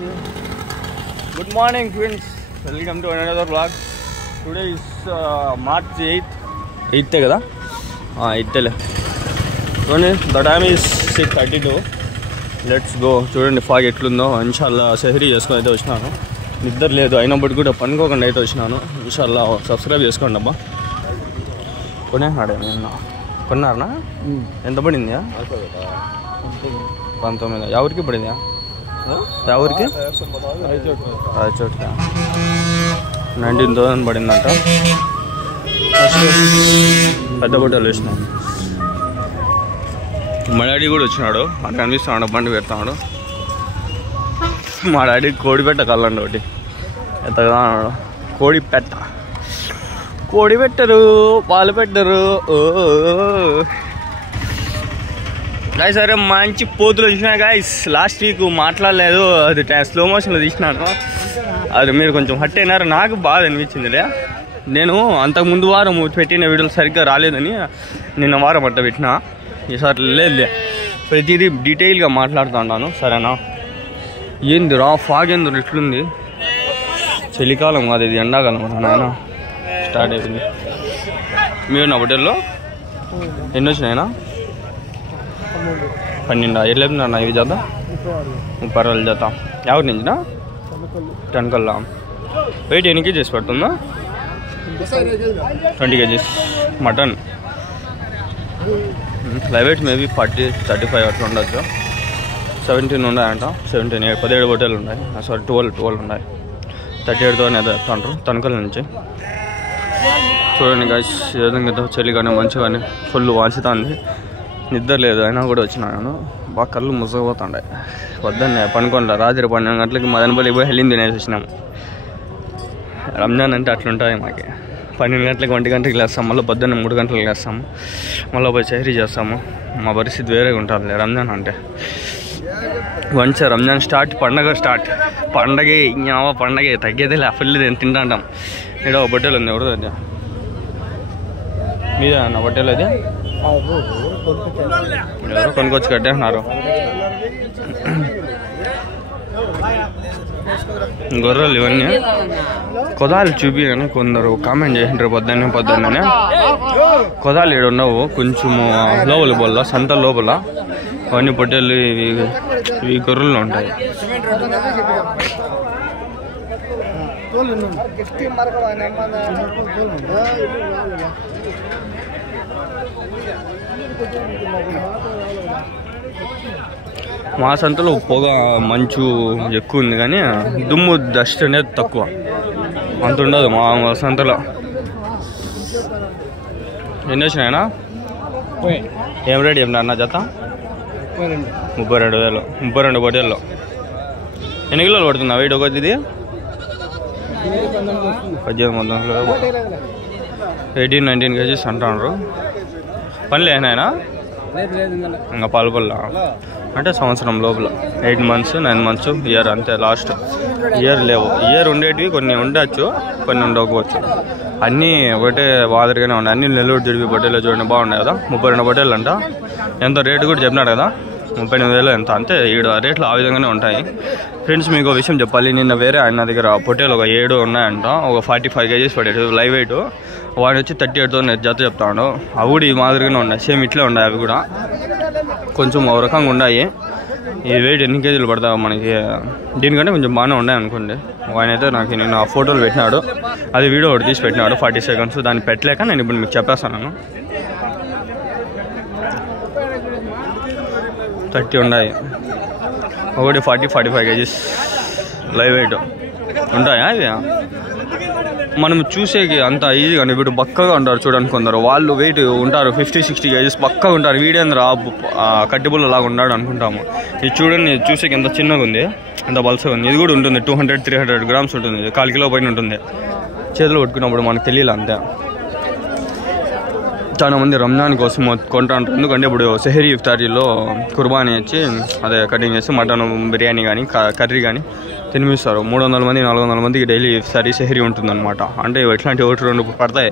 Good morning friends, welcome to another vlog. Today is March 8th. 8th kada? 8th le. Today the time is 6:32. Let's go. చూడండి fog ఎట్లుందో. ఇన్షాల్లా సెహరీ చేసుకొని అయితే వచ్చినాను. నిద్ర లేదు అయినప్పటికీ కూడా పనుకోకుండా అయితే వచ్చినాను. ఇన్షాల్లా సబ్స్క్రైబ్ చేసుకోండి అబ్బా. కొనేనాడే నిన్న కొన్నారనా? ఎంత పడింది? 19. ఎవరికి పడిందా? ఎవరికి? చోటుగా 19,000 పడిందంట. పెద్ద బట్టలు వేసినాం. మా డాడీ కూడా వచ్చినాడు. అక్కడ కనిపిస్తున్నాడు, బండి పెడతాడు. మా డాడీ కోడి పెట్ట కళ్ళండి ఒకటి ఎంతగా అన్నాడు. కోడి పెట్టరు, పాలు పెట్టరు. గాయస్ సరే మంచి పోతులు వచ్చినాయి గాయస్. లాస్ట్ వీక్ మాట్లాడలేదు, అది స్లో మోషన్లో తీసినాను. అది మీరు కొంచెం హట్ అయినారు, నాకు బాగా అనిపించిందిలే. నేను అంతకుముందు వారం పెట్టిన వీడియోలు సరిగ్గా రాలేదని నిన్న వారం అట్ట పెట్టినా. ఈసారి లేదు, ప్రతిదీ డీటెయిల్గా మాట్లాడుతూ ఉన్నాను సరేనా. ఏంది రా ఫాగ్ ఏంది ఇట్లుంది. చలికాలం కాదు ఇది, ఎండాకాలం నాయన స్టార్ట్ అయిపోయింది. మీరు నా హోటల్లో ఎన్ని వచ్చినాయినా? 12. ఎట్లా ఇవి చేద్దా? 30 రోజులు చేత. ఎవరి నుంచినా? టెన్కల్లా. వెయిట్ ఎన్ని కేజీస్ పడుతుందా? 20 kgs mutton. Live weight maybe 40-35 అట్లా ఉండొచ్చు. 17 ఉన్నాయంట. 17 హోటల్ ఉన్నాయి. సారీ 12 ఉన్నాయి. 37తో ఏదో చెప్తాంటారు తణుకల నుంచి. చూడండి గాయస్ ఏ విధంగా చలిగానే మంచిగానే ఫుల్ వాల్చుతుంది. నిద్ర లేదు అయినా కూడా వచ్చినాను. బాగా కళ్ళు ముసగిపోతుండే. పొద్దున్నే పనుకోండి రాత్రి 12 గంటలకి మదనపల్లికి పోయి హెల్లిని తినేసి వచ్చినాము. రంజాన్ అంటే అట్లుంటుంది మాకు. 12 గంటలకి 1 గంటకి లేస్తాము, మళ్ళీ పొద్దున్న 3 గంటలకు లేస్తాము, మళ్ళీ పోయి చహరీ చేస్తాము. మా పరిస్థితి వేరేగా ఉంటుంది రంజాన్ అంటే. మంచిగా రంజాన్ స్టార్ట్, పండగే ఇంకా పండగే తగ్గేదే ఫుల్ తింటాంటాం. ఇక్కడ ఒక బొట్టెలు ఉంది, ఎవరు అది మీద నా బొట్టెలు అది ఎవరో కొనుక్కొచ్చి కట్టేస్తున్నారు. గొర్రెలు ఇవన్నీ కొదాలు చూపి అని కొందరు కామెంట్ చేసింటారు పొద్దున్నే. కొదాలు ఇక్కడ ఉండవు, కొంచెము లోపల బోల్లా సంత లోపల అవన్నీ పొట్టేళ్ళు ఇవి గొర్రెలు ఉంటాయి. మా సంతలో పొగ మంచు ఎక్కువ ఉంది కానీ దుమ్ము డస్ట్ అనేది తక్కువ, అంత ఉండదు మా సంతలో. ఎన్ని వచ్చినాయనా? ఏం రేట్ ఏమన్నా అన్న జత? 32,000. 32 బొట్టెల్లో ఎన్ని కిలోలు పడుతుందా వెయిట్ ఒకటి? ఇది 18-19 కేజీస్ అంటున్నారు. పనులు ఏనాయనా? ఇంకా పలుపల్ల అంటే సంవత్సరం లోపల 8 months 9 months ఇయర్ అంతే. లాస్ట్ ఇయర్ లేవు. ఇయర్ ఉండేటివి కొన్ని ఉండొచ్చు, కొన్ని ఉండకపోవచ్చు. అన్నీ ఒకటే మాదిరిగానే ఉన్నాయి. అన్ని నెల్లూరు జడిపి బొట్టెలు చూడండి బాగున్నాయి కదా. 32 బొట్టెలు అంట. ఎంత రేటు కూడా చెప్పినాడు కదా, 38,000 ఎంత. అంతే ఈడ రేట్లు ఆ విధంగానే ఉంటాయి ఫ్రెండ్స్. మీకు విషయం చెప్పాలి, నిన్న వేరే ఆయన దగ్గర పొట్టేలు ఒక 7 ఉన్నాయంట. ఒక 45 కేజీస్ పడేది లైవ్ వెయిట్. వాడు వచ్చి 38తో జత చెప్తాడు. అవి కూడా ఈ మాదిరిగానే ఉన్నాయి, సేమ్ ఇట్లే ఉన్నాయి. అవి కూడా కొంచెం ఒక రకంగా ఉన్నాయి. ఈ వెయిట్ ఎన్ని కేజీలు పడతావు మనకి, దీనికంటే కొంచెం బాగానే ఉన్నాయి అనుకోండి. ఆయన అయితే నాకు నేను ఆ ఫోటోలు పెట్టినాడు, అది వీడియో ఒకటి తీసి పెట్టినాడు 40 seconds. దాన్ని పెట్టలేక నేను ఇప్పుడు మీకు చెప్పేస్తాను. 30 ఉన్నాయి, ఒకటి 40-45 కేజీస్ లైవ్ వెయిట్ ఉంటాయా ఇవి. మనం చూసేకి అంత ఈజీగా ఇప్పుడు బక్కగా ఉంటారు చూడండి కొందరు, వాళ్ళు వెయిట్ ఉంటారు 50-60 కేజీస్ పక్కగా ఉంటారు. వీడేంద్ర కట్టిబుల్ల లాగా ఉన్నాడు అనుకుంటాము. ఇది చూడండి చూసేకి ఎంత చిన్నగా ఉంది, ఎంత బల్సగా ఉంది. ఇది కూడా ఉంటుంది 200-300 grams ఉంటుంది, 1/4 కిలో పైన ఉంటుంది. చేతులు పట్టుకున్నప్పుడు మనకు తెలియదు అంతే. చాలా మంది రంజాన్ కోసం కొంటా ఉంటారు, ఎందుకంటే ఇప్పుడు సెహరీ ఇఫ్తారీలో కుర్బానీ వచ్చి అదే కటింగ్ చేసి మటన్ బిర్యానీ కానీ కర్రీ కానీ తినిపిస్తారు. 300 మంది 400 మందికి డైలీ ఇఫ్తారీ సెహరీ ఉంటుందన్నమాట. అంటే ఇట్లాంటి 1-2 పడతాయి.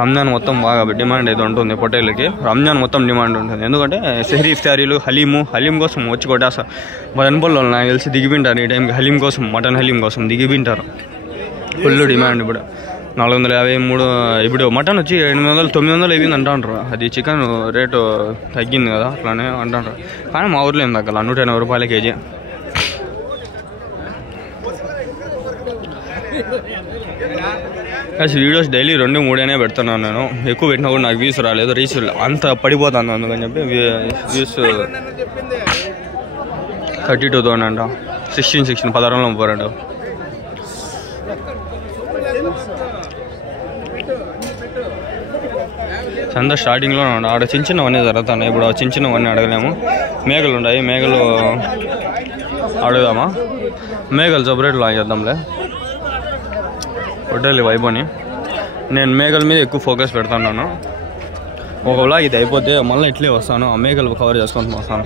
రంజాన్ మొత్తం బాగా డిమాండ్ అయితే ఉంటుంది పొట్టేళ్ళకి. రంజాన్ మొత్తం డిమాండ్ ఉంటుంది. ఎందుకంటే సెహరీ ఇఫ్తారీలు హలీం కోసం వచ్చి కొట్టేస్తారు. మదనపల్లిలో నాకు తెలిసి దిగిపింటారు ఈ టైంకి. హలీం కోసం, మటన్ హలీం కోసం దిగిపింటారు. Full demand. ఇప్పుడు 453. ఇప్పుడు మటన్ వచ్చి 800-900 అయిపోయింది అంటారు. అది చికెన్ రేటు తగ్గింది కదా, అట్లానే అంటారు. కానీ మా ఊర్లో ఏం తగ్గల, 180 రూపాయల కేజీ. వీడియోస్ డైలీ 2-3 పెడుతున్నాను నేను. ఎక్కువ పెట్టినా కూడా నాకు వ్యూస్ రాలేదు, రీచ్ అంత పడిపోతుంది. అందుకని చెప్పి వ్యూస్ 32,000 అంట. 16 16 పోరాడు. సంద స్టార్టింగ్లో ఆడ చిన్నవన్నీ జరుగుతున్నాయి. ఇప్పుడు చిన్నవన్నీ అడగలేము. మేకలు ఉన్నాయి, మేకలు అడుగుదామా? మేకలు సపరేట్ లాంగ్ చేద్దాంలే. హోటల్ వైపోని నేను మేకల మీద ఎక్కువ ఫోకస్ పెడుతున్నాను. ఒకవేళ ఇది అయిపోతే మళ్ళీ ఇట్లే వస్తాను, ఆ మేకలు కవర్ చేసుకొని వస్తాను.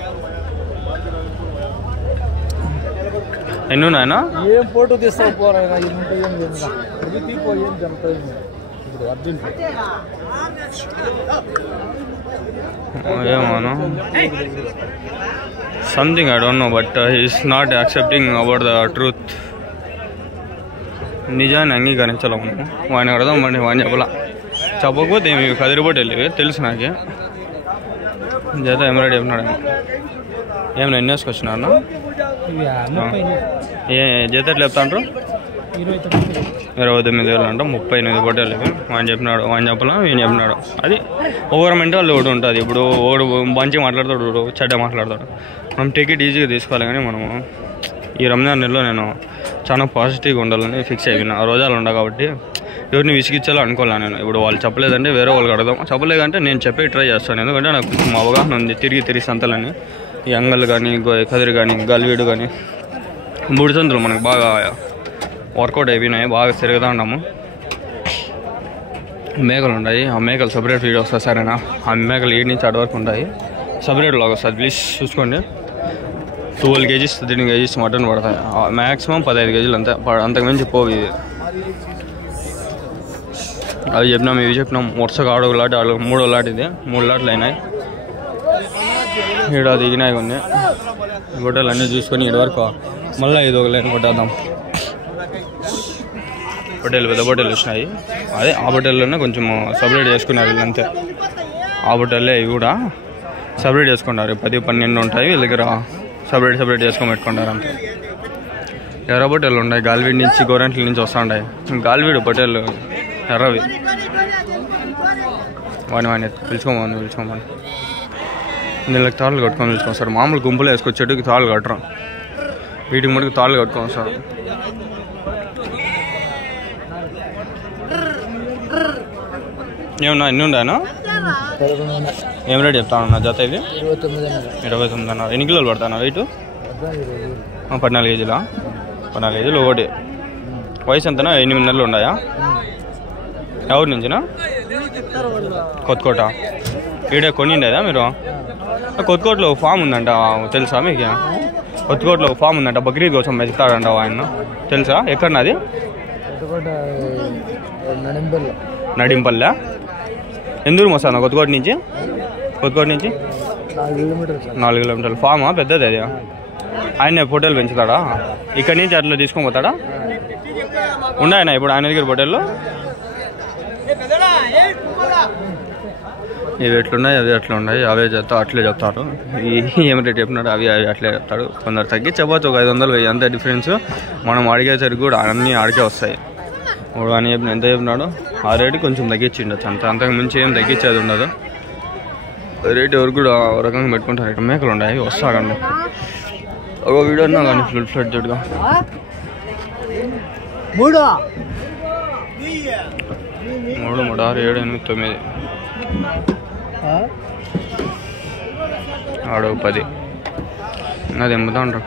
ఎన్ని ఉన్నాయన్నా? ఏం ఫోటో తీస్తావు? ఏమోను something I don't know, but he is not accepting about the truth. నిజాన్ని అంగీకరించాలి మనము. వాడిని అడదాం, వాడిని చెప్పలా. చెప్పకపోతే ఏమి కదిరిపోటు వెళ్ళేవి తెలుసు నాకే. జత ఎమరాయిడ్ చెప్పినాడేమో. ఏమన్నా ఎన్ని వేసుకొచ్చినారన్నా? ఏ జత ఎట్లా చెప్తాండ్రు? 29,000 అంట. 38 పొట్టేలు ఇవి. వాడిని చెప్పినాడు, వాడిని చెప్పలా, వీని చెప్పినాడు. అది ఓవర్ మెంటల్ ఒకటి ఉంటుంది. ఇప్పుడు ఒకడు మంచిగా మాట్లాడతాడు, చెడ్డ మాట్లాడతాడు. మనం టికెట్ ఈజీగా తీసుకోవాలి. కానీ మనము ఈ రంజాన్ నెలలో నేను చాలా పాజిటివ్గా ఉండాలని ఫిక్స్ అయిపోయినా. రోజాలు ఉండా కాబట్టి ఎవరిని విసిగించాలో అనుకోలే నేను. ఇప్పుడు వాళ్ళు చెప్పలేదంటే వేరే వాళ్ళకి అడదాం, చెప్పలేదంటే నేను చెప్పి ట్రై చేస్తాను. ఎందుకంటే నాకు కొంచెం అవగాహన ఉంది. తిరిగి సంతలని, ఈ అంగళ్ళు కానీ, కదిరి కానీ, గల్వీడు కానీ, 3 సంతలు మనకు బాగా వర్కౌట్ అయిపోయినాయి. బాగా తిరుగుతూ ఉన్నాము. మేకలు ఉన్నాయి. ఆ మేకలు సపరేట్ వీడియో వస్తుంది సరేనా? ఆ మేకలు 7 నుంచి 8 వరకు ఉంటాయి. సపరేట్ లాగా వస్తుంది. ప్లీజ్ చూసుకోండి. 12 kgs 13 kgs మటన్ పడతాయి. మ్యాక్సిమం 15 kgs అంతే, అంతకుమించి పోవు ఇది. అది చెప్పినాం, ఇవి చెప్పినాం. వరుసగా ఆడొక లాట్, 3వ లాట్ ఇది. 3 లాట్లు అయినాయి. ఈడ దిగినాయి కొన్ని గొడ్డలు అన్నీ చూసుకొని ఇటు వరకు మళ్ళీ ఇది ఒక లైన్ కొట్టేద్దాం. పొట్టేలు పెద్ద పొట్టేలు వచ్చినాయి. అదే ఆ పొట్టేల్లోనే కొంచెం సపరేట్ చేసుకున్నారు వీళ్ళంతే. ఆ పొట్టేలే ఇవి కూడా సపరేట్ చేసుకుంటారు. 10-12 ఉంటాయి వీళ్ళ దగ్గర. సపరేట్ చేసుకొని పెట్టుకుంటారు అంతే. ఎర్ర పొట్టేలు ఉన్నాయి. గాలివీడి నుంచి, గోరంట్ల నుంచి వస్తుంటాయి. గాలివీడు పొట్టేలు ఎర్రవి. వాడిని పిలుచుకోమని నీళ్ళకి తాళ్ళు కట్టుకొని పిలుచుకొస్తారు. మామూలు గుంపులు వేసుకొచ్చేటికి తాళ్ళు కట్టరు. వీటికి మటుకు తాళ్ళు కట్టుకొని వస్తారు. ఏమన్నా ఎన్ని ఉన్నాయన్నా? ఏం రేట్ చెప్తానన్నా జత ఇది? 29,000. ఎన్ని కిలోలు పడతానా వెయిట్? 14 kgs. 14 kgs ఒకటి. వయసు ఎంతనా? 8 నెలలు ఉన్నాయా? ఎవరి నుంచినా? కొత్తకోట. ఈడే కొనిండేదా మీరు? కొత్తకోటలో ఫామ్ ఉందంట, తెలుసా మీకు? కొత్తకోటలో ఫామ్ ఉందంట, బక్రీద్ కోసం వెళ్తాడంట ఆయన, తెలుసా? ఎక్కడన్నది? నడింపల్లె. ఎందుకు వస్తాను కొత్తకోట నుంచి? 4 కిలోమీటర్లు. ఫామా పెద్దది అది? ఆయన పొట్టేలు పెంచుతాడా? ఇక్కడి నుంచి అట్లా తీసుకొని పోతాడా? ఉన్నాయన ఇప్పుడు ఆయన దగ్గర పొట్టేళ్ళు? ఇవి ఎట్లున్నాయి అవి అట్లా ఉన్నాయి. అవే చెప్తా అట్లే చెప్తారు. ఏం రేట్ చెప్పినాడు అవి అట్లే చెప్తాడు. కొందరు తగ్గి చెప్పచ్చు, ఒక 500-1000 అంతే డిఫరెన్స్. మనం అడిగేసరికి కూడా అన్నీ అడిగే వస్తాయి. ఇప్పుడు అని చెప్పిన ఎంత చెప్పినాడు ఆ రేటు కొంచెం తగ్గించిండొచ్చు అంత, అంతకు మించి ఏం తగ్గించేది ఉండదు. రేట్ ఎవరు కూడా రకంగా పెట్టుకుంటారు. ఇక్కడ మేకలు ఉన్నాయి, వస్తాకండి. ఒక వీడియో అన్నా కానీ ఫుల్ ఫ్లెడ్జ్డ్గా 3, 3, 6, 7, 8, 9 ఆడు 10 అది ఎంపుతా ఉంటారు.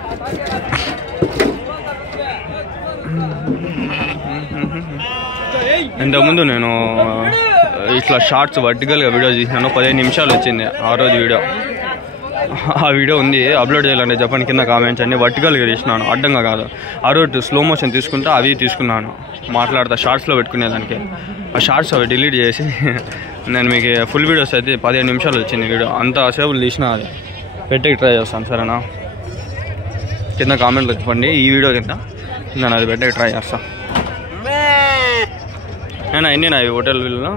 ఇంతకుముందు నేను ఇట్లా షార్ట్స్ వర్టికల్గా వీడియో తీసినాను. 15 నిమిషాలు వచ్చింది ఆ రోజు వీడియో. ఆ వీడియో ఉంది, అప్లోడ్ చేయాలంటే చెప్పండి కింద కామెంట్స్ అన్ని. వర్టికల్గా తీసినాను, అడ్డంగా కాదు. ఆ రోజు స్లో మోషన్ తీసుకుంటా అవి తీసుకున్నాను మాట్లాడతా షార్ట్స్లో పెట్టుకునేదానికి. ఆ షార్ట్స్ అవి డిలీట్ చేసి నేను మీకు ఫుల్ వీడియోస్ అయితే 15 నిమిషాలు వచ్చింది వీడియో, అంత సేపులు తీసినా అది పెట్టేకి ట్రై చేస్తాను సరేనా. కింద కామెంట్లో చెప్పండి ఈ వీడియో కింద, నేను అది పెట్టేకి ట్రై చేస్తాను. నేను ఎన్ని నా హోటల్ వీళ్ళు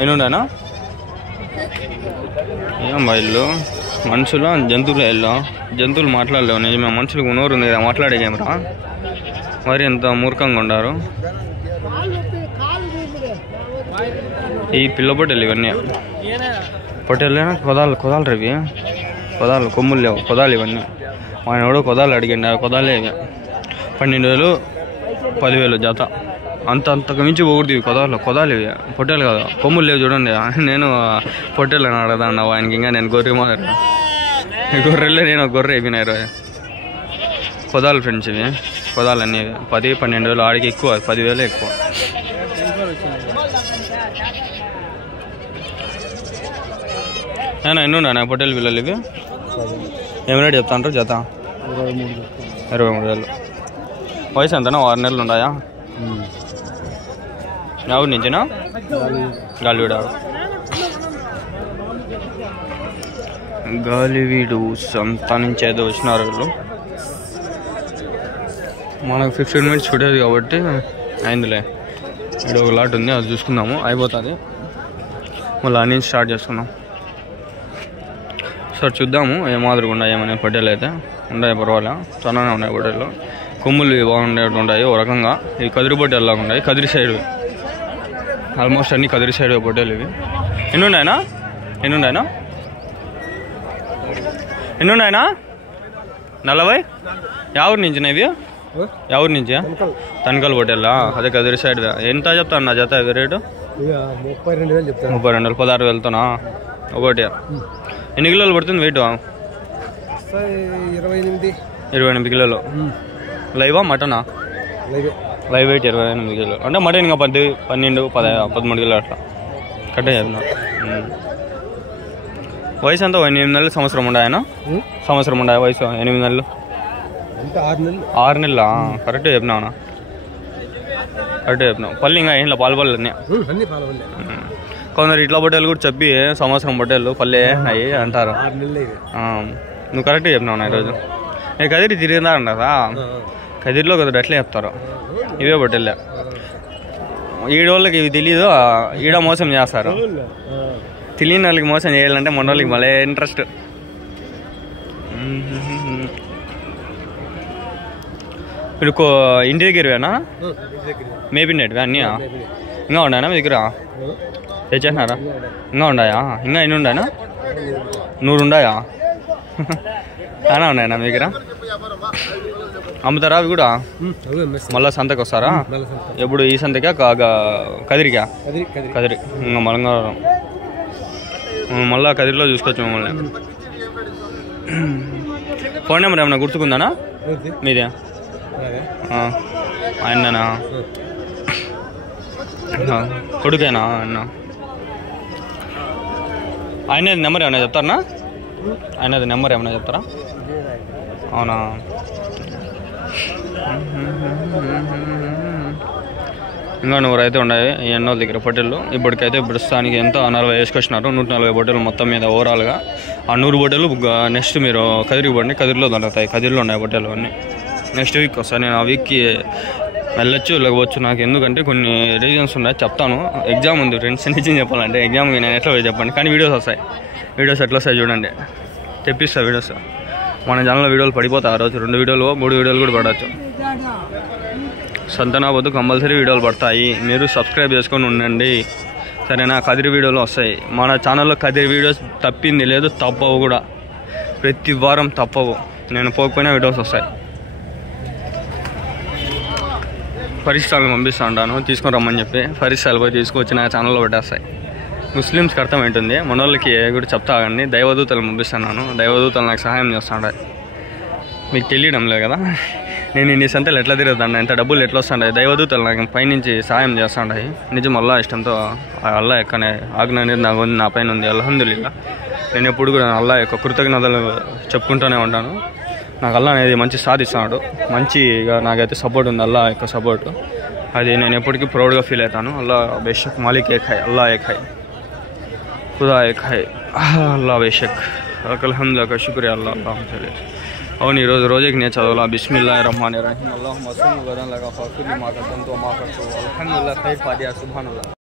ఎన్ని ఉన్నాయనా? ఏం బా ఇల్లు మనుషులు జంతువులు ఇల్లు, జంతువులు మాట్లాడలేవు నిజమే, మనుషులకు నోరు ఉంది కదా మాట్లాడేకేమరా, మరి ఎంత మూర్ఖంగా ఉండారు ఈ పిల్ల పొట్టేలు. ఇవన్నీ పొట్టేలు కొదాలు రవి, కొదాలు కొమ్ములు లేవు, కొదాలు ఇవన్నీ. ఆయన ఎవడో కొదాలు అడిగండి, ఆ కొదాలే ఇవి. 12,000 10,000 జత, అంతకు మించి పోకూడదు కొదాలు ఇవి, పొట్టేలు కదా. కొమ్ములు లేవు చూడండి. నేను పొట్టేలు అని అడగదాను ఆయనకి, ఇంకా నేను గొర్రెలే, నేను గొర్రె అయిపోయినారు. కొదాలు ఫ్రెండ్స్ ఇవి, కొదాలు అన్నీ 10-12,000, ఆడికి ఎక్కువ 10,000 ఎక్కువ. నేను ఎన్ని ఉన్నా పొట్టేలు పిల్లలు ఇవి? ఏం రేటు చెప్తా అంటారు జత? 23,000. వయసు ఎంతనా? 6 నెలలు ఉన్నాయా? ఎవరి నుంచినా? గాలివీడు. గాలివీడు అంతా నుంచి ఏదో వచ్చినారు వీళ్ళు. మనకు 15 మినిట్స్ చూడేది కాబట్టి అయిందిలే. ఇక్కడ ఒక లాట్ ఉంది, అది చూసుకుందాము, అయిపోతుంది. మళ్ళీ అన్నీ స్టార్ట్ చేసుకుందాం. సార్ చూద్దాము ఏ మాదిరిగా ఉన్నాయి ఏమైనా పొట్టేలు అయితే ఉన్నాయి, పర్వాలే చాలానే ఉన్నాయి పొట్టేలు. కొమ్ములు బాగుండేవి ఉంటాయి ఓ రకంగా. ఈ కదిరి పొట్టేలులాగా ఉన్నాయి, కదిరి సైడ్ ఆల్మోస్ట్ అన్ని కదిరి సైడ్ పొట్టేలు ఇవి. ఎన్ని ఉన్నాయనా? 40? ఎవరి నుంచి ఇవి? ఎవరి నుంచి? తనకల్ పొట్టేలా? అదే కదిరి సైడ్. ఎంత చెప్తాను నా జత రేటు? 32,000. 16,000తోనా ఒకటి? ఎన్ని కిలోలు పడుతుంది వెయిట్? 28 కిలోలు. లైవా మటనా? లైవ్ వెయిట్ 28 కిలోలు. అంటే మటన్ ఇంకా 10, 12, 13 కిలోలు అట్లా కట్టే చెప్పిన. వయసు అంతా 8 నెలలు సంవత్సరం ఉండాయన? సంవత్సరం ఉండాయి వయసు 8 నెలలు 6 నెలలా? కరెక్టే చెప్పినావునా? కరెక్టే చెప్పినావు. పళ్ళు ఇంకా ఏం పాలు అన్నీ. కొందరు ఇట్లా పొట్టేలు కూడా చెప్పి సంవత్సరం పొట్టేలు పల్లె అయ్యి అంటారు. నువ్వు కరెక్ట్గా చెప్పినావు నా ఈరోజు. నేను కదిరి తిరిగిందా అంటారా? కదిరిలో కదా అట్లే చెప్తారు. ఇవే పొట్టేళ్ళే. ఈడోళ్ళకి ఇవి తెలీదు, ఈడ మోసం చేస్తారు. తెలియని వాళ్ళకి మోసం చేయాలంటే మన వాళ్ళకి మళ్ళీ ఇంట్రెస్ట్. ఇప్పుడు ఇంటి దగ్గరవేనా మేపిండేటివా అన్నీ? ఇంకా ఉన్నాయనా మీ దగ్గర? తెచ్చేసినారా? ఇంకా ఉన్నాయా? ఇంకా ఎన్ని ఉన్నాయనా? 100 ఉన్నాయా? చాలా ఉన్నాయన్నా మీ దగ్గర? అమ్ముతారా అవి కూడా? మళ్ళీ సంతకి వస్తారా? ఎప్పుడు ఈ సంతకా కదిరికా? కదిరి ఇంకా మలంగారం. మళ్ళీ కదిరిలో చూసుకోవచ్చు మమ్మల్ని. ఫోన్ నెంబర్ ఏమన్నా గుర్తుకుందానా మీదే? ఆయననా? కొడుకేనా అన్న? ఆయనది నెంబర్ ఏమైనా చెప్తారా? ఆయనది నెంబర్ ఏమైనా చెప్తారా? అవునా? ఇంకా 100 అయితే ఉన్నాయి ఈ ఎన్నో దగ్గర పొట్టేళ్ళు. ఇప్పటికైతే ప్రస్తుతానికి ఎంత 40 వేసుకొచ్చినారు. 140 పొట్టేలు మొత్తం మీద ఓవరాల్గా. ఆ 100 పొట్టేలు నెక్స్ట్ మీరు కదిరికి పోండి, కదిరిలో దొరుకుతాయి. కదిరిలో ఉన్నాయి పొట్టేలు అన్నీ. నెక్స్ట్ వీక్ వస్తాను నేను. ఆ వీక్కి వెళ్ళొచ్చు లేకపోవచ్చు నాకు, ఎందుకంటే కొన్ని రీజన్స్ ఉన్నాయి చెప్తాను. ఎగ్జామ్ ఉంది ఫ్రెండ్స్, నిజం చెప్పాలంటే ఎగ్జామ్కి నేను ఎట్లా చెప్పండి. కానీ వీడియోస్ వస్తాయి. వీడియోస్ ఎట్లా వస్తాయి చూడండి, తెప్పిస్తా వీడియోస్. మన ఛానల్లో వీడియోలు పడిపోతాయి. ఆ రోజు 2 వీడియోలు 3 వీడియోలు కూడా పడవచ్చు. సంతనాబోద్దు కంపల్సరీ వీడియోలు పడతాయి. మీరు సబ్స్క్రైబ్ చేసుకొని ఉండండి సరేనా? కదిరి వీడియోలు వస్తాయి మన ఛానల్లో. కదిరి వీడియోస్ తప్పింది లేదు, తప్పవు కూడా. ప్రతి వారం తప్పవు, నేను పోకపోయినా వీడియోస్ వస్తాయి. పరిస్థితులను పంపిస్తూ ఉంటాను తీసుకొని రమ్మని చెప్పి. పరిస్థితులు పోయి తీసుకొచ్చి నా ఛానల్లో పెట్టేస్తాయి. ముస్లిమ్స్కి అర్థమవుతుంది, మన వాళ్ళకి కూడా చెప్తా కానీ దైవదూతలు పంపిస్తున్నాను. దైవదూతలు నాకు సహాయం చేస్తుంటాయి. మీకు తెలియడం లేదు కదా, నేను ఇన్ని సంతలు ఎట్లా తిరుగుతాను, ఎంత డబ్బులు ఎట్లా వస్తుంటాయి, దైవదూతలు నాకు పైనుంచి సాయం చేస్తుంటాయి. నిజం అల్లా ఇష్టంతో అల్లా ఎక్కనే ఆజ్ఞ అనేది నాకు ఉంది, నా పైన ఉంది. అల్హమ్దులిల్లా. నేను ఎప్పుడు కూడా అల్లా యొక్క కృతజ్ఞతలు చెప్పుకుంటూనే ఉంటాను. నాకు అల్లా అనేది మంచి సాధిస్తున్నాడు, మంచిగా నాకైతే సపోర్ట్ ఉంది, అల్లా యొక్క సపోర్టు. అది నేను ఎప్పటికీ ప్రౌడ్గా ఫీల్ అవుతాను. అల్లా బేషక్ మాలిక్ ఏక్ హై, అల్లా ఏక్ హై, ఖుదా ఏక్ హై, అల్లా బేషక్ అల్హమ్దులిల్లా శుక్రియా అల్లా. అవును, ఈరోజు రోజుకి నేను చదవాలా బిస్మిల్లాహిర్ రహమానిర్ రహీం అల్లాహుమ్మా సల్లి వలా లగా ఫాకులి మాకదంతో మాకతో అల్హమ్దులిల్లా ఖైర్ ఫాతిహా సుబ్హానల్లాహ్.